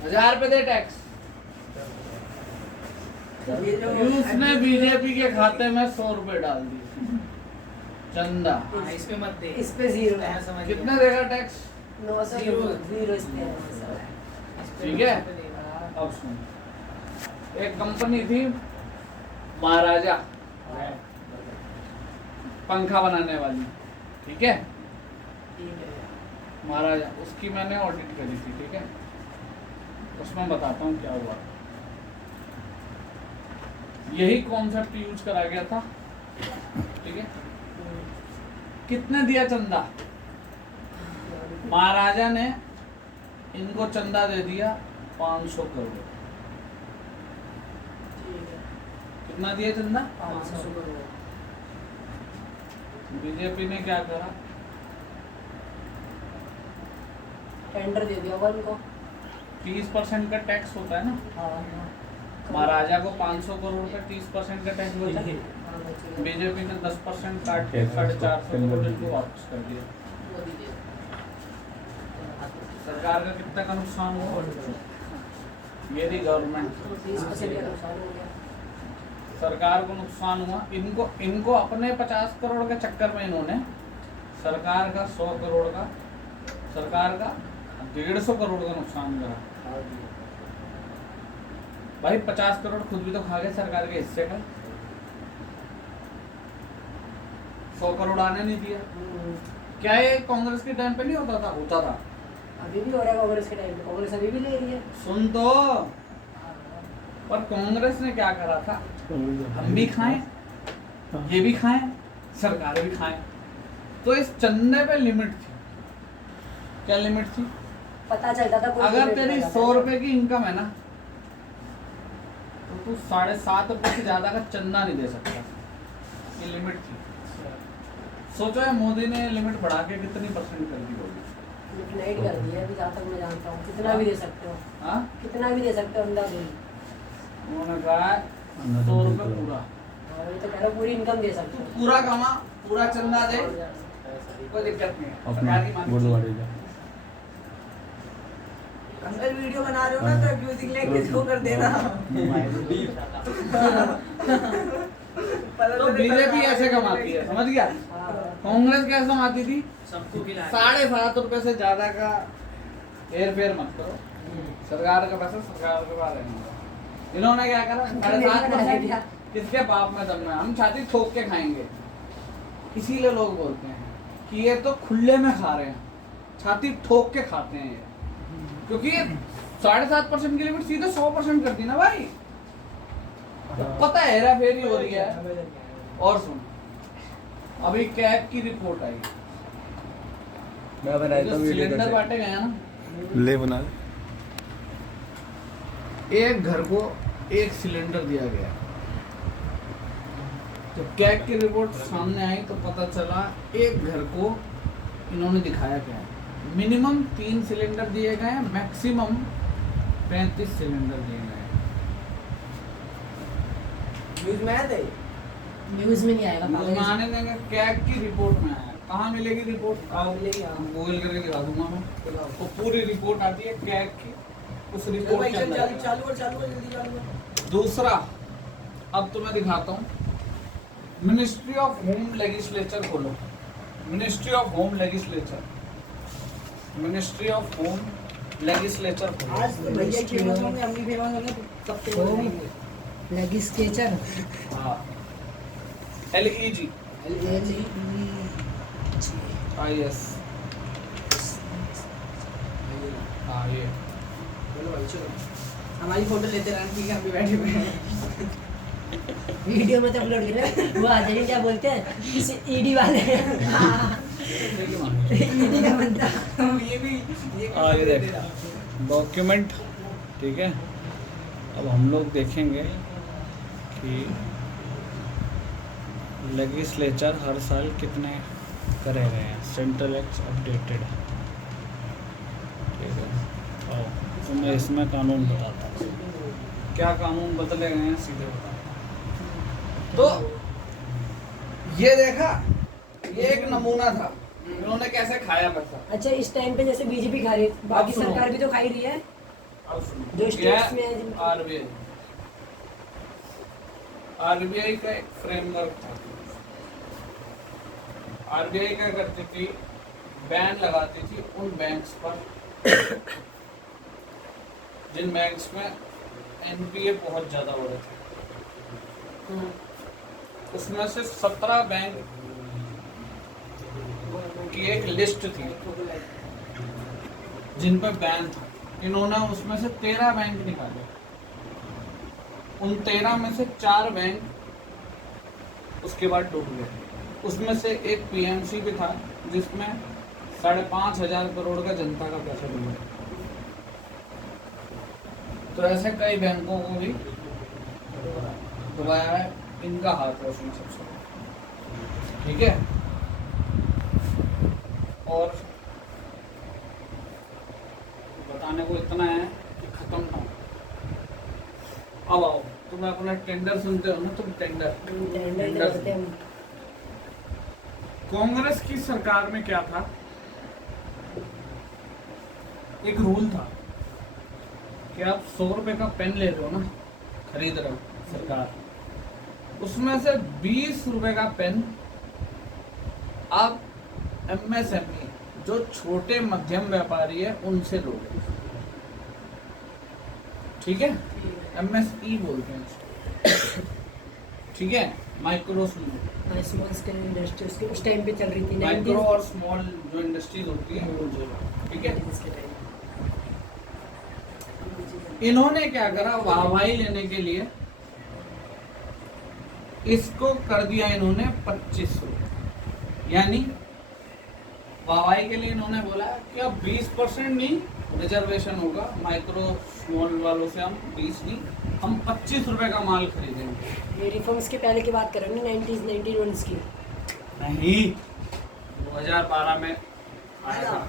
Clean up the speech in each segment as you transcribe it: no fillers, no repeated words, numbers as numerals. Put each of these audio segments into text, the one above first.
₹1000 दे tax. उसने BJP के खाते में ₹100 डाल दिए चंदा। इस पे मत दे, इस पे 0 है। मैं समझ कितना गया। देगा टैक्स? 900 0 इस पे है। ठीक है। अब सुन, एक कंपनी थी महाराजा, पंखा बनाने वाली, ठीक है, महाराजा, उसकी मैंने ऑडिट करी थी, ठीक है। उसमें बताता हूँ क्या हुआ। यही कॉन्सेप्ट यूज करा गया था, ठीक है। कितने दिया चंदा? महाराजा ने इनको चंदा दे दिया 500 करोड़। कितना दिया चंदा? 500 करोड़। बीजेपी ने क्या करा? टेंडर दे दिया होगा उनको। 30% का टैक्स होता है ना। हाँ। महाराजा को 500 करोड़ का 30% का टैक्स बचा। बीजेपी ने 10% काट के 450 करोड़ इनको वापस कर दिया। सरकार का कितना का नुकसान हुआ? मेरी गवर्नमेंट, 30% का नुकसान हो गया। सरकार को नुकसान हुआ। इनको अपने 50 करोड़ के चक्कर में इन्होंने सरकार का 100 करोड़ का, सरकार का 150 करोड़ का नुकसान करा। भाई 50 करोड़ खुद भी तो खा गए सरकार के हिस्से का। 100 करोड़ आने नहीं दिया। क्या ये कांग्रेस के टाइम पे नहीं होता था? होता था। अभी भी हो रहा है कांग्रेस के टाइम पे। कांग्रेस अभी भी ले रही है। सुन तो, पर कांग्रेस ने क्या करा था? हम भी खाएं, ये भी खाएं, सरकार भी खाएं। तो इस चंदे पे लिमिट थी। क्या लिमिट थी? पता चलता था अगर तेरी 100 रुपए की इनकम है ना, तो तू 7.5 से ज्यादा का चंदा नहीं दे सकता। ये लिमिट थी। सोचो है मोदी ने लिमिट बढ़ा के कितनी परसेंट कर दी होगी? मिडनाइट कर दिया अभी, जहाँ तक मैं जानता हूँ। कितना भी दे सकते हो। हाँ, कितना भी दे सकते हो अंदाज़। उन्होंने कहा 100 रुपए पूरा। और ये तो कह रहा हूँ पूरी इनकम दे सकते हो। पूरा कमा, पूरा चंदा दे, कोई दिक्कत नहीं है। सरकार की मांग। गुरुद्वारे का अंकल वीडियो बना रहे हो ना, तो म्यूजिक लेके शो कर देना। तो बीजेपी ऐसे कमाती है, समझ गया? कांग्रेस कैसे कमाती थी? सबको खिला 7.5 से ज्यादा का हेर फेर मत करो। सरकार का पैसा सरकार के पास रहेगा। इन्होंने क्या करा? 7.5%। किसके बाप में दम है? हम छाती ठोक के खाएंगे। इसीलिए लोग बोलते हैं कि ये तो खुले में खा रहे हैं, छाती ठोक के खाते हैं ये। क्योंकि 7.5% की लिमिट सीधे 100% कर दी ना भाई। तो पता है हेरा फेरी हो रही है। और सुन, अभी कैब की रिपोर्ट आई। मैं बनाया था जो वीडियो सिलेंडर बांटे गए हैं ना, ले बना एक घर को एक सिलेंडर दिया गया। तो कैग की रिपोर्ट सामने आई तो पता चला एक घर को इन्होंने दिखाया क्या है। मिनिमम 3 सिलेंडर दिए गए हैं, मैक्सिमम 35 सिलेंडर दिए गए हैं। न्यूज में आया था ये? न्यूज़ में नहीं आएगा। तो आने देंगे, कैग की रिपोर्ट में आया। कहाँ मिलेगी रिपोर्ट? कहाँ मिलेगी? गूगल करके दिखा दूंगा मैं। तो पूरी रिपोर्ट आती है कैग की, उस चल रिपोर्ट भाई, के चल अंदर चालू आएगा। चालू कर, चालू कर, जल्दी चालू कर। दूसरा, अब तुम्हें दिखाता हूँ, मिनिस्ट्री ऑफ होम लेजिस्लेचर खोलो। Ministry of home legislature, ministry of home legislature खोलो। आज तो भैया फेमस होंगे, हम भी फेमस होंगे, तो सब फेमस होंगे। लेजिस्लेचर। हाँ, LEG IS। हाँ ये चलो भाई चलो, हमारी फोटो लेते रहना, ठीक है? हम भी बैठे हुए हैं। वीडियो में तो अपलोड कर रहे हैं। वो आ जाएंगे, क्या बोलते हैं इसे, ईडी वाले। ईडी का बनता। ये भी ये देखा डॉक्यूमेंट, ठीक है। अब हम लोग देखेंगे कि लेजिस्लेचर हर साल कितने करे गए हैं। सेंट्रल एक्ट अपडेटेड, ठीक है। और तो मैं इसमें कानून बताता हूँ क्या कानून बदले गए हैं, सीधे बताता हूँ। तो ये देखा, ये एक नमूना था इन्होंने कैसे खाया पैसा। अच्छा, इस टाइम पे जैसे बीजेपी खा रही है, बाकी सुनो। सरकार भी तो खा ही रही है। अब सुनो, जो ये स्टेट्स में है जिनकी- आरबीआई आरबीआई का एक फ्रेमवर्क था। आरबीआई क्या करती थी, बैन लगाती थी उन बैंक्स पर जिन बैंक्स में एनपीए बहुत ज्यादा हो रहे थे। हाँ, उसमें से 17 बैंक की एक लिस्ट थी जिन पर बैन था। इन्होंने उसमें से 13 बैंक निकाले। उन 13 में से 4 बैंक उसके बाद डूब गए। उसमें से एक पीएमसी भी था जिसमें 5,500 करोड़ का जनता का पैसा डूबा। तो ऐसे कई बैंकों को भी डुबाया है, इनका हाथ है उसमें सबसे, ठीक है। और बताने को इतना है कि खत्म ना हो। अब आओ, तुम अपना टेंडर सुनते हो ना, तुम टेंडर टेंडर तो करते हैं हम। कांग्रेस की सरकार में क्या था, एक रूल था कि आप 100 रुपए का पेन ले रहे हो ना, खरीद रहे हो सरकार, उसमें से 20 रुपए का पेन आप एमएसएमई जो छोटे मध्यम व्यापारी है उनसे लोगे, ठीक है। एमएसई बोलते हैं उसको, ठीक है। माइक्रो हाँ, स्मॉल स्केल इंडस्ट्री उसके उस टाइम पे चल रही थी माइक्रो 90s और स्मॉल जो इंडस्ट्रीज होती है वो, ठीक है। इसके टाइम। इन्होंने क्या करा, वाहवाही लेने के लिए इसको कर दिया इन्होंने 2500, यानी वाहवाही के लिए इन्होंने बोला कि अब 20% नहीं रिजर्वेशन होगा, माइक्रो स्मॉल वालों से हम 20 नहीं, हम 25 रुपए का माल खरीदेंगे। ये रिफॉर्म्स के पहले की बात कर रहे हो ना, 90s 91s की। नहीं, 2012 में आया था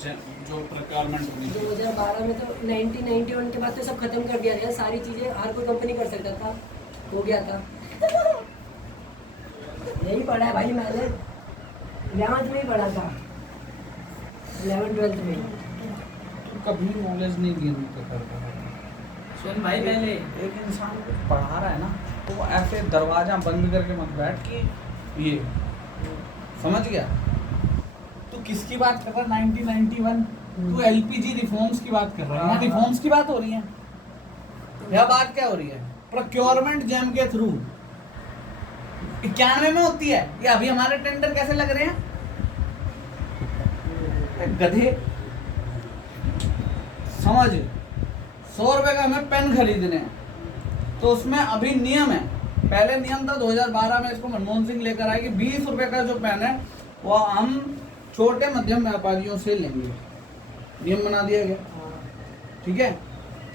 जो प्रोक्योरमेंट हुई थी। 2012 में तो 1991 के बाद तो सब खत्म कर दिया गया, सारी चीजें हर कोई कंपनी कर सकता था, हो गया था। यही पढ़ा है भाई मैंने, 11th में ही पढ़ा था, 11th 12th में। कभी नॉलेज नहीं गेन करता। सुन भाई पहले एक इंसान को पढ़ा रहा है ना, तो वो ऐसे दरवाजा बंद करके मत बैठ के ये, समझ गया। तू किसकी बात कर रहा है? 1991 तू एलपीजी रिफॉर्म्स की बात कर रहा है। रिफॉर्म्स की बात हो रही है, यह बात क्या हो रही है? प्रोक्योरमेंट जैम के थ्रू 91 में होती है। ये अभी हमारे टेंडर कैसे लग रहे हैं, गधे। समझ, 100 रुपए का हमें पेन खरीदने हैं, तो उसमें अभी नियम है, पहले नियम था 2012 में, इसको मनमोहन सिंह लेकर आए कि 20 रुपए का जो पेन है वो हम छोटे मध्यम व्यापारियों से लेंगे, नियम बना दिया गया, ठीक है।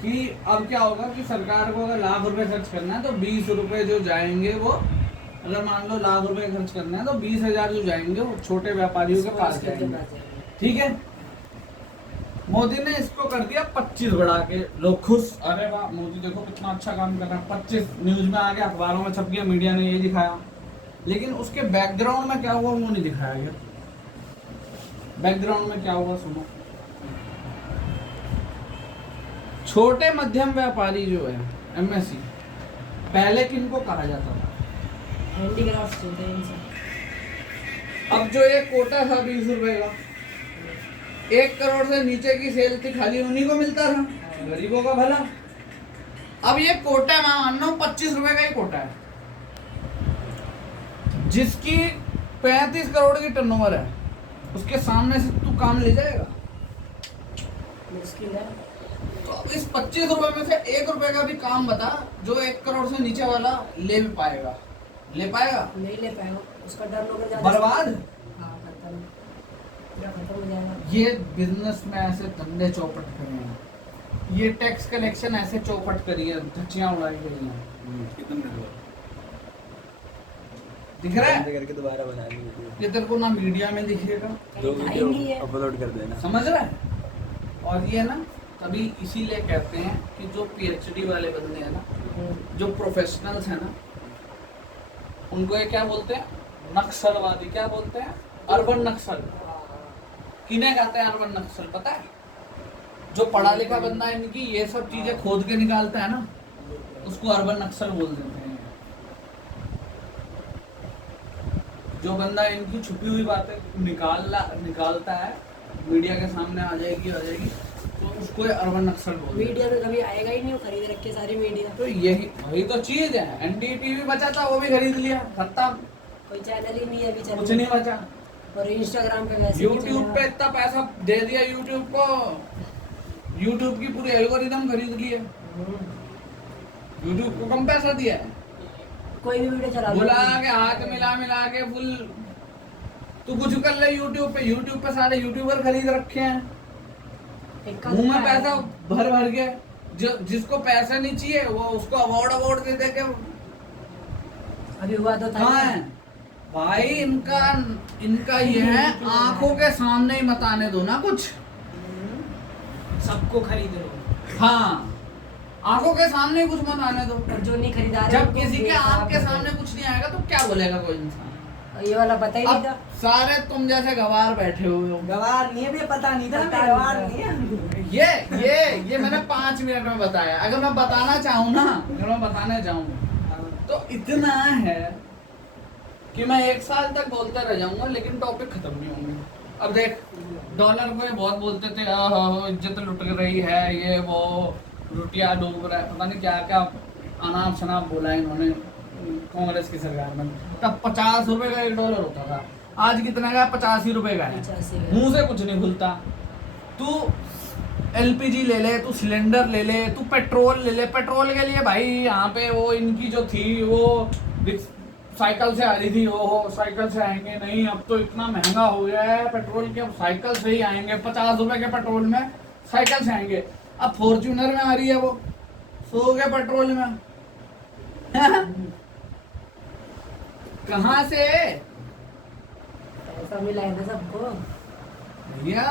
कि अब क्या होगा कि सरकार को अगर लाख रुपए खर्च करना है तो 20 रुपए जो जाएंगे वो, अगर मान लो लाख रुपए खर्च करना है तो 20,000 जो जाएंगे वो छोटे व्यापारियों के पास जाएंगे, ठीक है। मोदी ने इसको कर दिया 25 बढ़ा के, लोग खुश, अरे वाह मोदी देखो कितना अच्छा काम कर रहा है। 25 न्यूज में आ गया, अखबारों में छप गया, मीडिया ने ये दिखाया, लेकिन उसके बैकग्राउंड में क्या हुआ वो नहीं दिखाया गया। बैकग्राउंड में क्या हुआ सुनो। छोटे मध्यम व्यापारी जो है एमएससी, पहले किनको कहा जाता था? हैंडीक्राफ्ट चलते हैं इनसे। अब जो ये कोटा था 20 रुपए का, 1 करोड़ से नीचे की सेल थी, खाली उन्हीं को मिलता था, गरीबों का भला। अब ये कोटा मैं मान लो 25 रुपए का ही कोटा है, जिसकी 35 करोड़ की टर्नओवर है, उसके सामने से तू काम ले जाएगा? मुश्किल है। तो अब इस 25 रुपए में से 1 रुपए का भी काम बता जो 1 करोड़ से नीचे वाला ले भी पाएगा, ले पाएगा? नहीं ले पाएगा, उसका टर्नओवर ज्यादा। बर्बाद। हाँ, खत्म, पूरा खत्म हो जाएगा। ये बिजनेस में ऐसे धंधे चौपट करे हैं, ये टैक्स कलेक्शन ऐसे चौपट करी है, धज्जियां उड़ाई गई हैं। कितने मिनट हुआ? दिख रहा है? करके दोबारा बना ली वीडियो। ये तेरे को ना मीडिया में दिखेगा, 2 नहीं वीडियो है। अपलोड कर देना। समझ रहा है? और ये ना तभी इसीलिए कहते हैं कि जो पीएचडी वाले बंदे हैं ना, जो प्रोफेशनल्स हैं ना, उनको ये क्या बोलते हैं? नक्सलवादी। क्या बोलते हैं? अर्बन नक्सल। किन्हें कहते हैं अर्बन नक्सल पता है? जो पढ़ा लिखा बंदा है इनकी ये सब चीजें खोद के निकालता है ना, उसको अर्बन नक्सल बोल देते हैं। जो बंदा इनकी छुपी हुई बातें निकालता है, मीडिया के सामने आ जाएगी, तो उसको अर्बन नक्सल बोल देते हैं। मीडिया में कभी आएगा ही नहीं, वो खरीद रखे सारी मीडिया। तो यही वही तो चीज है। NDTV बचा था, वो भी खरीद लिया, खत्म, कोई चैनल ही नहीं है अभी चल कुछ नहीं बचा। और इंस्टाग्राम पे वैसे भी यूट्यूब पे इतना पैसा दे दिया यूट्यूब को, यूट्यूब की पूरी एल्गोरिदम खरीद ली है। यूट्यूब को कम पैसा दिया है, कोई भी वीडियो चला लो। बुला के हाथ मिला के फुल तू कुछ कर ले यूट्यूब पे सारे यूट्यूबर खरीद रखे हैं, मुंह में पैसा भर के। जो जिसको पैसा नहीं चाहिए वो उसको अवार्ड दे के अभी हुआ तो था हाँ है। भाई इनका ये है, आंखों के सामने ही मत आने दो ना कुछ, सबको खरीद लो। हाँ आंखों के सामने ही कुछ मत आने दो। और जो नहीं खरीदा जब किसी के आंख के सामने कुछ नहीं आएगा तो क्या बोलेगा कोई इंसान। ये वाला पता ही नहीं अब था। सारे तुम जैसे गवार बैठे हुए हो। गवार नहीं है भैया, पता नहीं था, पता गवार नहीं नहीं है। ये मैंने 5 मिनट में बताया। अगर मैं बताना चाहूँ ना, अगर मैं बताने चाहूँ तो इतना है कि मैं 1 साल तक बोलते रह जाऊंगा, लेकिन टॉपिक खत्म नहीं होंगे। अब देख, डॉलर को ये बहुत बोलते थे, इज्जत लुट रही है, ये वो लुटिया डूब रहा है, पता नहीं क्या क्या अनाप शनाप बोला इन्होंने कांग्रेस की सरकार में। तब 50 रुपए का $1 होता था, आज कितना का 85 रुपए का है। 85 मुंह से कुछ नहीं खुलता। तू LPG ले ले, तू सिलेंडर ले ले, तू पेट्रोल ले ले। पेट्रोल के लिए भाई यहाँ पे वो इनकी जो थी वो साइकिल से आ रही थी, वो साइकिल से आएंगे नहीं, अब तो इतना महंगा हो गया है पेट्रोल के, अब साइकिल से ही आएंगे। 50 रुपए के पेट्रोल में साइकिल से आएंगे। अब फॉर्च्यूनर में आ रही है वो 100 के पेट्रोल में। कहाँ से पैसा मिला है ना सबको। भैया?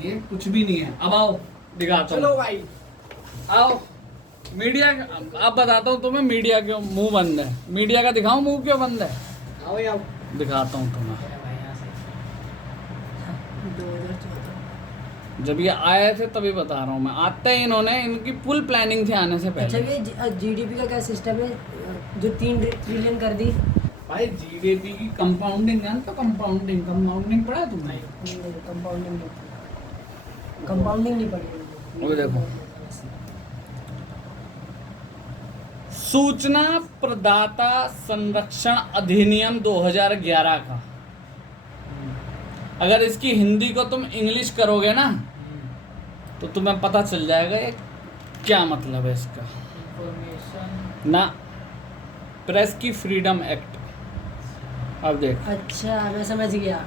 ये कुछ भी नहीं है। अब आओ दिखाता चलो हूँ, भाई, आओ। मीडिया अब बताता हूँ तुम्हें, मीडिया क्यों मुंह बंद है। मीडिया का दिखाऊं मुंह क्यों बंद है, आओ यार। दिखाता हूँ तुम्हें। 2014। जब ये आए थे तभी बता रहा हूँ मैं। आते ही इन्होंने, इनकी फुल प्लानिंग थी आने से अच्छा पहले। ये GDP का क्या सिस्टम है जो 3 ट्रिलियन कर दी? भाई GDP की कंपाउंडिंग है तो कंपाउंडिंग पढ़ा तुमने? कंपाउंडिंग नहीं पड़ी। वो देखो, सूचना प्रदाता संरक्षण अधिनियम 2011 का, अगर इसकी हिंदी को तुम इंग्लिश करोगे ना तो तुम्हें पता चल जाएगा ये क्या मतलब है इसका ना। प्रेस की फ्रीडम एक्ट। अब देख, अच्छा मैं समझ गया।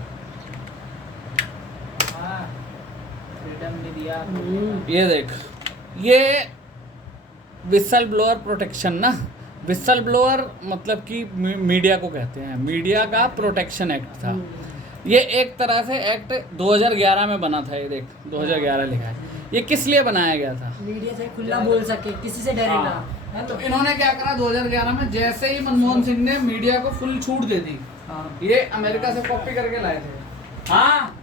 फ्रीडम नहीं दिया। ये देख, ये विसल ब्लोअर प्रोटेक्शन ना, विसल ब्लोअर मतलब कि मीडिया को कहते हैं, मीडिया का प्रोटेक्शन एक्ट था। ये एक तरह से एक्ट 2011 में बना था। ये देख 2011 लिखा है। ये किस लिए बनाया गया था? मीडिया से खुला बोल सके, किसी से डरे ना। हाँ। तो इन्होंने क्या करा 2011 में, जैसे ही मनमोहन सिंह ने मीडिया को फुल छूट दे दी, ये अमेरिका से कॉपी करके लाए थे। हाँ